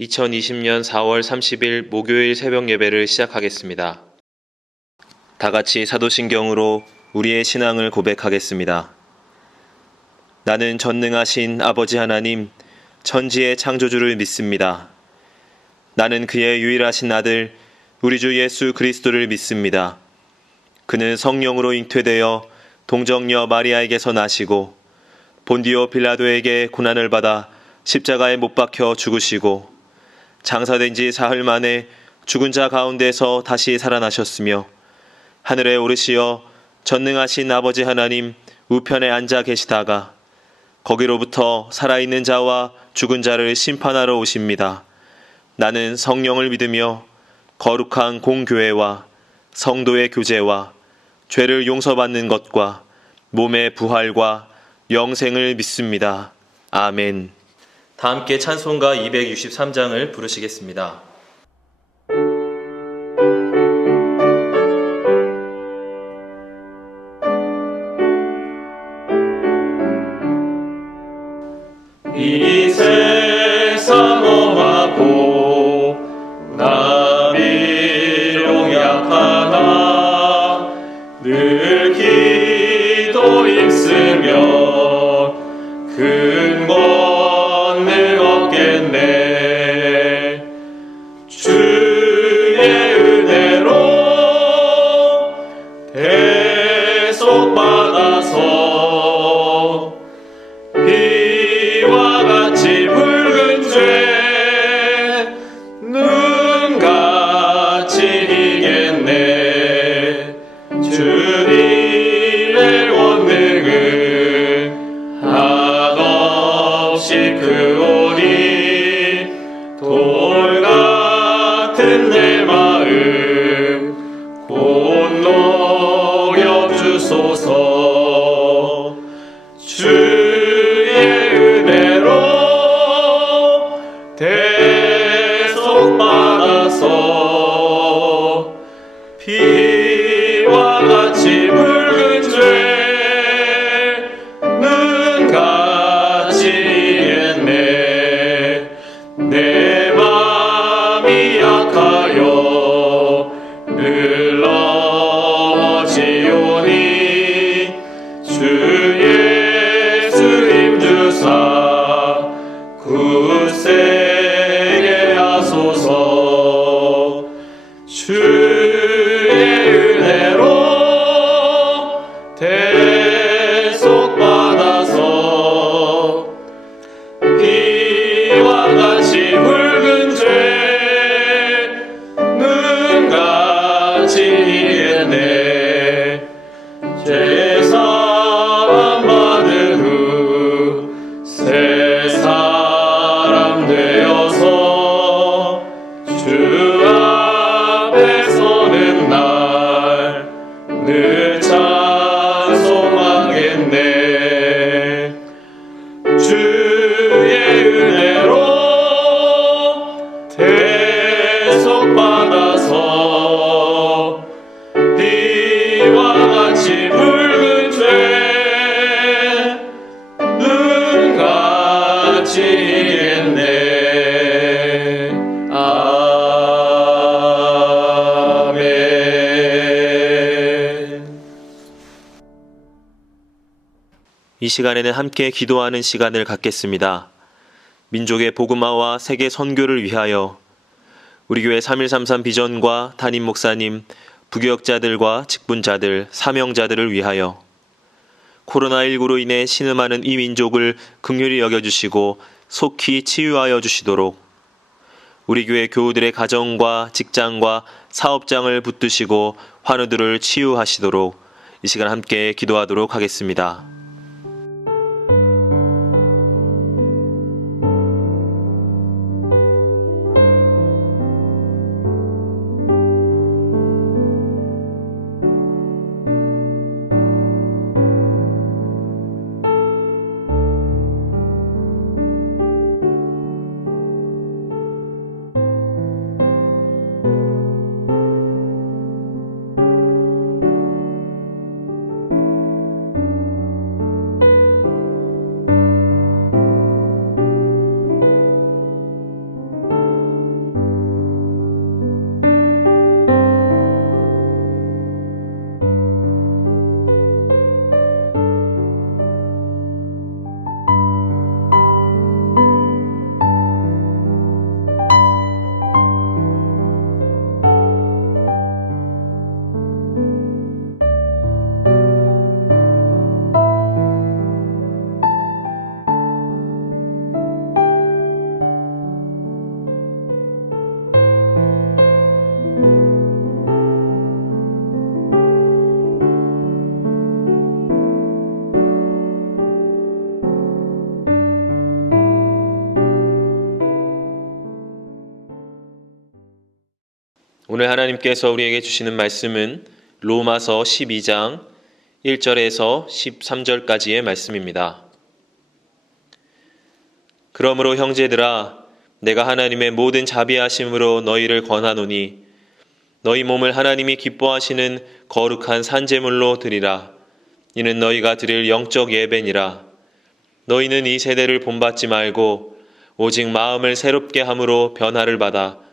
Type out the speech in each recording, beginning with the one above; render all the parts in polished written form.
2020년 4월 30일 목요일 새벽 예배를 시작하겠습니다. 다 같이 사도신경으로 우리의 신앙을 고백하겠습니다. 나는 전능하신 아버지 하나님, 천지의 창조주를 믿습니다. 나는 그의 유일하신 아들, 우리 주 예수 그리스도를 믿습니다. 그는 성령으로 잉태되어 동정녀 마리아에게서 나시고 본디오 빌라도에게 고난을 받아 십자가에 못 박혀 죽으시고 장사된 지 사흘 만에 죽은 자 가운데서 다시 살아나셨으며 하늘에 오르시어 전능하신 아버지 하나님 우편에 앉아 계시다가 거기로부터 살아있는 자와 죽은 자를 심판하러 오십니다. 나는 성령을 믿으며 거룩한 공교회와 성도의 교제와 죄를 용서받는 것과 몸의 부활과 영생을 믿습니다. 아멘. 다 함께 찬송가 263장을 부르시겠습니다. 이 세상 험하고 나 비록 약하나 늘 기도 힘쓰며 큰 권능 얻겠네. 주의 은혜로 대속받아서 비와 같이 붉은 죄 눈같이 이겠네. 주님의 권능은 한없이 크오니 돌 같은 내 마음 곧 녹여주소서. 주의 은혜로 대속받아서 피와 같이 붉은 죄 눈같이 이겠네. 내 맘이 약하여 늘 넘어지오니 주 예수 힘주사 굳세게 하소서. 주의 은혜로 대속받아서 피와 같이 붉은 죄 눈같이 이겠네. 제사함 받은 후 새 사람 되어서 주 앞에 서는 날 늘 찬송하겠네. 주의 은혜로 대속받아서 피와 같이 붉은 죄 눈같이 이겠네. 아멘. 이 시간에는 함께 기도하는 시간을 갖겠습니다. 민족의 복음화와 세계 선교를 위하여 우리 교회 3133 비전과 담임 목사님, 부교역자들과 직분자들, 사명자들을 위하여 코로나19로 인해 신음하는 이 민족을 긍휼히 여겨주시고 속히 치유하여 주시도록 우리 교회 교우들의 가정과 직장과 사업장을 붙드시고 환우들을 치유하시도록 이 시간 함께 기도하도록 하겠습니다. 오늘 하나님께서 우리에게 주시는 말씀은 로마서 12장 1절에서 13절까지의 말씀입니다. 그러므로 형제들아, 내가 하나님의 모든 자비하심으로 너희를 권하노니 너희 몸을 하나님이 기뻐하시는 거룩한 산제물로 드리라. 이는 너희가 드릴 영적 예배니라. 너희는 이 세대를 본받지 말고 오직 마음을 새롭게 함으로 변화를 받아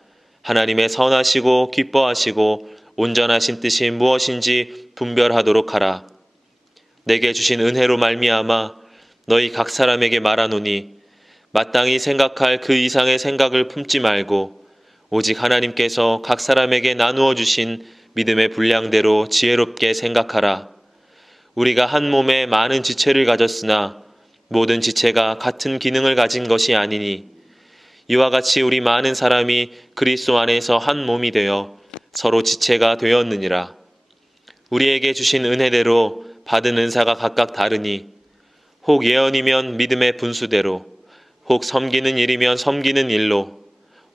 하나님의 선하시고 기뻐하시고 온전하신 뜻이 무엇인지 분별하도록 하라. 내게 주신 은혜로 말미암아 너희 각 사람에게 말하노니 마땅히 생각할 그 이상의 생각을 품지 말고 오직 하나님께서 각 사람에게 나누어 주신 믿음의 분량대로 지혜롭게 생각하라. 우리가 한 몸에 많은 지체를 가졌으나 모든 지체가 같은 기능을 가진 것이 아니니 이와 같이 우리 많은 사람이 그리스도 안에서 한 몸이 되어 서로 지체가 되었느니라. 우리에게 주신 은혜대로 받은 은사가 각각 다르니 혹 예언이면 믿음의 분수대로, 혹 섬기는 일이면 섬기는 일로,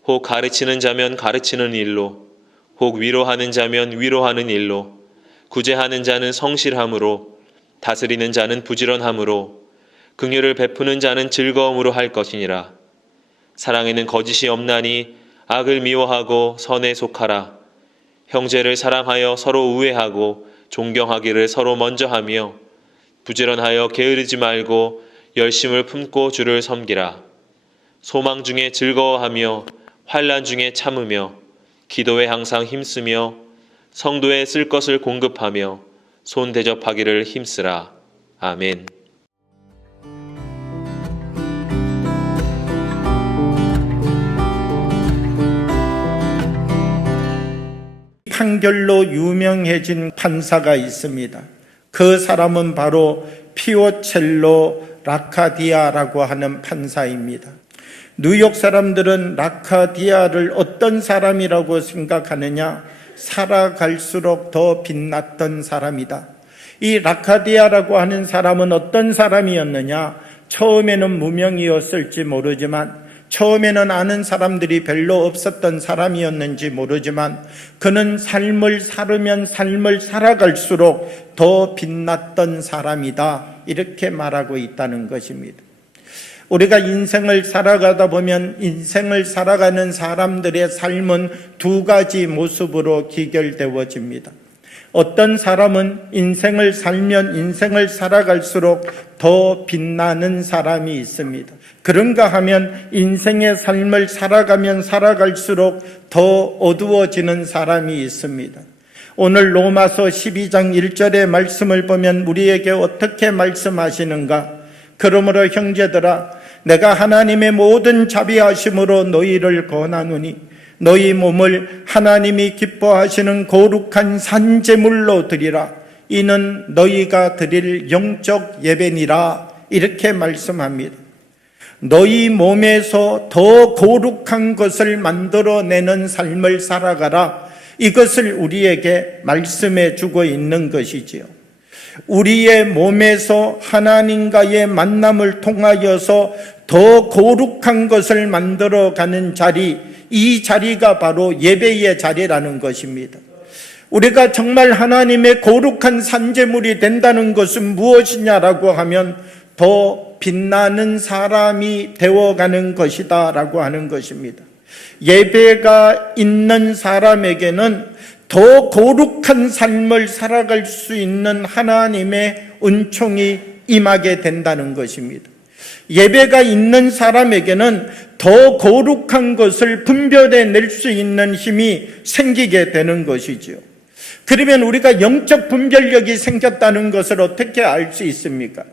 혹 가르치는 자면 가르치는 일로, 혹 위로하는 자면 위로하는 일로, 구제하는 자는 성실함으로, 다스리는 자는 부지런함으로, 긍휼을 베푸는 자는 즐거움으로 할 것이니라. 사랑에는 거짓이 없나니 악을 미워하고 선에 속하라. 형제를 사랑하여 서로 우애하고 존경하기를 서로 먼저 하며 부지런하여 게으르지 말고 열심을 품고 주를 섬기라. 소망 중에 즐거워하며 환난 중에 참으며 기도에 항상 힘쓰며 성도에 쓸 것을 공급하며 손 대접하기를 힘쓰라. 아멘. 판결로 유명해진 판사가 있습니다. 그 사람은 바로 피오첼로 라카디아라고 하는 판사입니다. 뉴욕 사람들은 라카디아를 어떤 사람이라고 생각하느냐? 살아갈수록 더 빛났던 사람이다. 이 라카디아라고 하는 사람은 어떤 사람이었느냐? 처음에는 무명이었을지 모르지만, 처음에는 아는 사람들이 별로 없었던 사람이었는지 모르지만, 그는 삶을 살으면 삶을 살아갈수록 더 빛났던 사람이다, 이렇게 말하고 있다는 것입니다. 우리가 인생을 살아가다 보면 인생을 살아가는 사람들의 삶은 두 가지 모습으로 기결되어집니다. 어떤 사람은 인생을 살면 인생을 살아갈수록 더 빛나는 사람이 있습니다. 그런가 하면 인생의 삶을 살아가면 살아갈수록 더 어두워지는 사람이 있습니다. 오늘 로마서 12장 1절의 말씀을 보면 우리에게 어떻게 말씀하시는가? 그러므로 형제들아, 내가 하나님의 모든 자비하심으로 너희를 권하노니 너희 몸을 하나님이 기뻐하시는 거룩한 산제물로 드리라. 이는 너희가 드릴 영적 예배니라. 이렇게 말씀합니다. 너희 몸에서 더 거룩한 것을 만들어내는 삶을 살아가라. 이것을 우리에게 말씀해 주고 있는 것이지요. 우리의 몸에서 하나님과의 만남을 통하여서 더 거룩한 것을 만들어가는 자리, 이 자리가 바로 예배의 자리라는 것입니다. 우리가 정말 하나님의 거룩한 산제물이 된다는 것은 무엇이냐라고 하면 더 빛나는 사람이 되어가는 것이다 라고 하는 것입니다. 예배가 있는 사람에게는 더 거룩한 삶을 살아갈 수 있는 하나님의 은총이 임하게 된다는 것입니다. 예배가 있는 사람에게는 더 거룩한 것을 분별해낼 수 있는 힘이 생기게 되는 것이지요. 그러면 우리가 영적 분별력이 생겼다는 것을 어떻게 알 수 있습니까?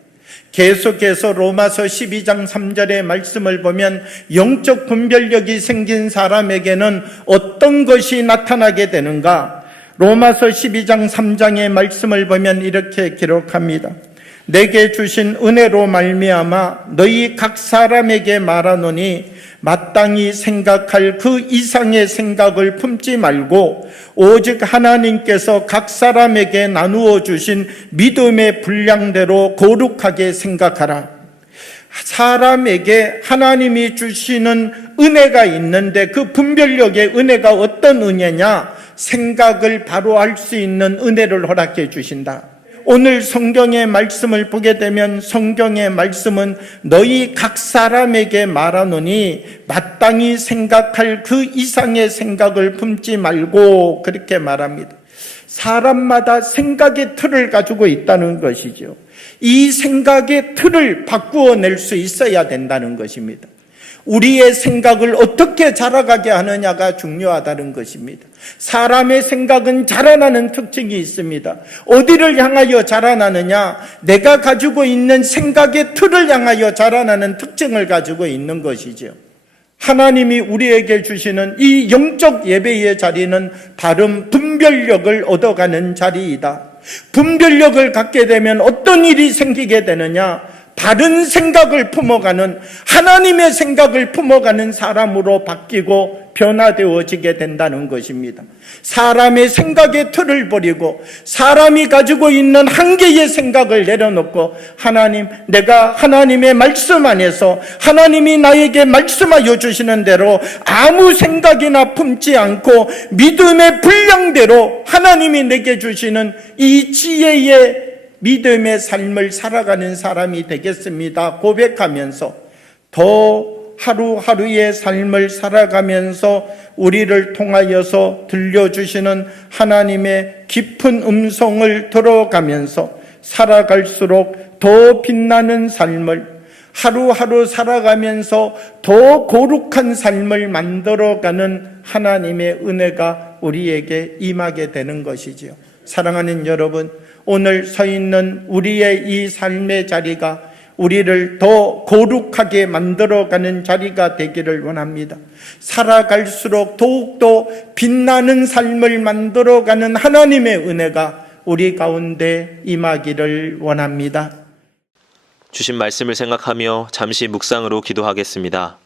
계속해서 로마서 12장 3절의 말씀을 보면 영적 분별력이 생긴 사람에게는 어떤 것이 나타나게 되는가? 로마서 12장 3장의 말씀을 보면 이렇게 기록합니다. 내게 주신 은혜로 말미암아 너희 각 사람에게 말하노니 마땅히 생각할 그 이상의 생각을 품지 말고 오직 하나님께서 각 사람에게 나누어 주신 믿음의 분량대로 거룩하게 생각하라. 사람에게 하나님이 주시는 은혜가 있는데 그 분별력의 은혜가 어떤 은혜냐? 생각을 바로 할 수 있는 은혜를 허락해 주신다. 오늘 성경의 말씀을 보게 되면 성경의 말씀은 너희 각 사람에게 말하노니 마땅히 생각할 그 이상의 생각을 품지 말고 그렇게 말합니다. 사람마다 생각의 틀을 가지고 있다는 것이죠. 이 생각의 틀을 바꾸어낼 수 있어야 된다는 것입니다. 우리의 생각을 어떻게 자라가게 하느냐가 중요하다는 것입니다. 사람의 생각은 자라나는 특징이 있습니다. 어디를 향하여 자라나느냐? 내가 가지고 있는 생각의 틀을 향하여 자라나는 특징을 가지고 있는 것이죠. 하나님이 우리에게 주시는 이 영적 예배의 자리는 바른 분별력을 얻어가는 자리이다. 분별력을 갖게 되면 어떤 일이 생기게 되느냐? 바른 생각을 품어가는, 하나님의 생각을 품어가는 사람으로 바뀌고 변화되어지게 된다는 것입니다. 사람의 생각의 틀을 버리고 사람이 가지고 있는 한계의 생각을 내려놓고 하나님, 내가 하나님의 말씀 안에서 하나님이 나에게 말씀하여 주시는 대로 아무 생각이나 품지 않고 믿음의 분량대로 하나님이 내게 주시는 이 지혜의 믿음의 삶을 살아가는 사람이 되겠습니다. 고백하면서 더 하루하루의 삶을 살아가면서 우리를 통하여서 들려주시는 하나님의 깊은 음성을 들어가면서 살아갈수록 더 빛나는 삶을, 하루하루 살아가면서 더 거룩한 삶을 만들어가는 하나님의 은혜가 우리에게 임하게 되는 것이지요. 사랑하는 여러분, 오늘 서 있는 우리의 이 삶의 자리가 우리를 더 거룩하게 만들어가는 자리가 되기를 원합니다. 살아갈수록 더욱더 빛나는 삶을 만들어가는 하나님의 은혜가 우리 가운데 임하기를 원합니다. 주신 말씀을 생각하며 잠시 묵상으로 기도하겠습니다.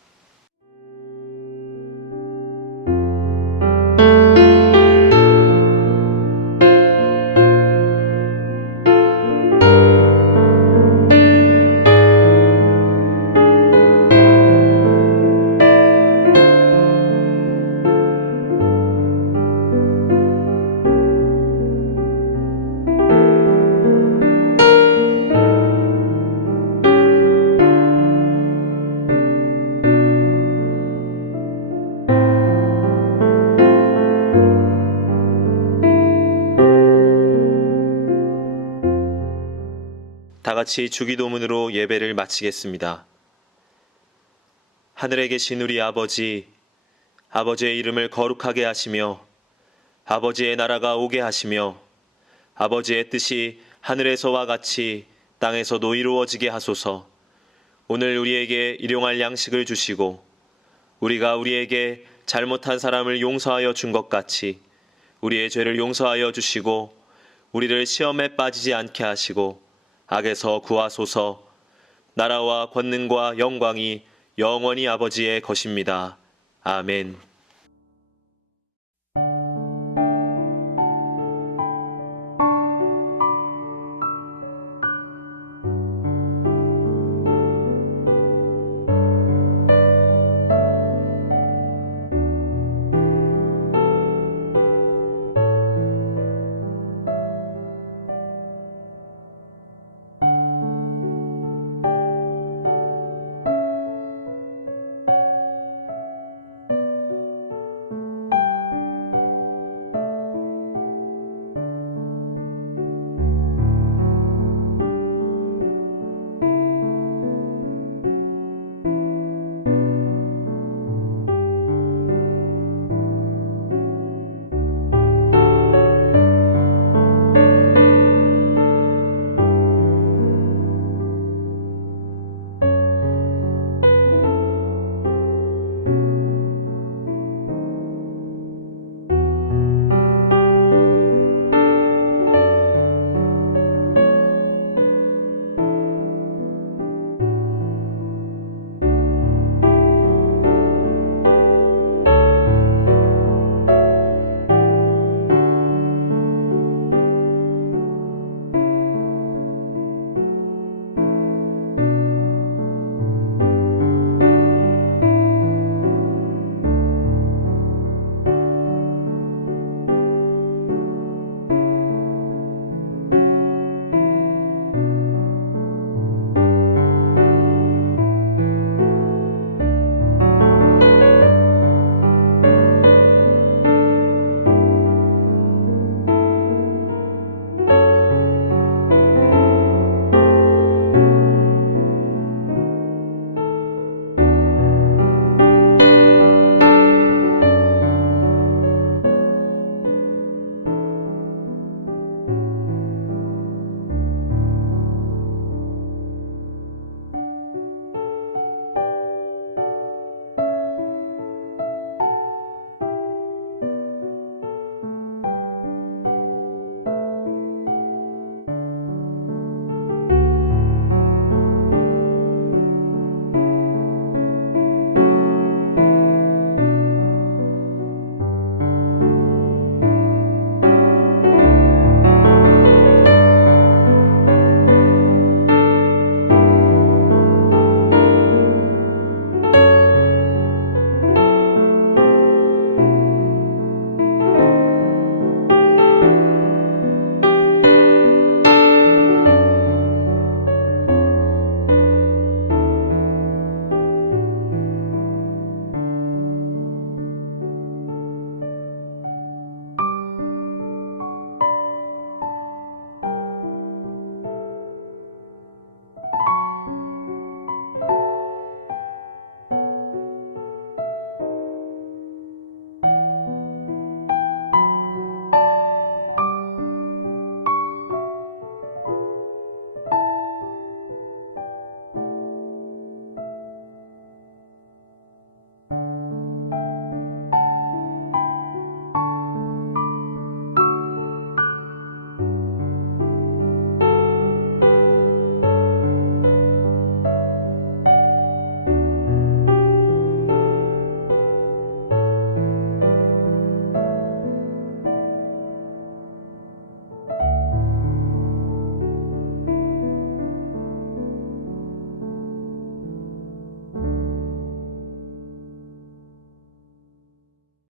다 같이 주기도문으로 예배를 마치겠습니다. 하늘에 계신 우리 아버지, 아버지의 이름을 거룩하게 하시며 아버지의 나라가 오게 하시며 아버지의 뜻이 하늘에서와 같이 땅에서도 이루어지게 하소서. 오늘 우리에게 일용할 양식을 주시고 우리가 우리에게 잘못한 사람을 용서하여 준 것 같이 우리의 죄를 용서하여 주시고 우리를 시험에 빠지지 않게 하시고 악에서 구하소서. 나라와 권능과 영광이 영원히 아버지의 것입니다. 아멘.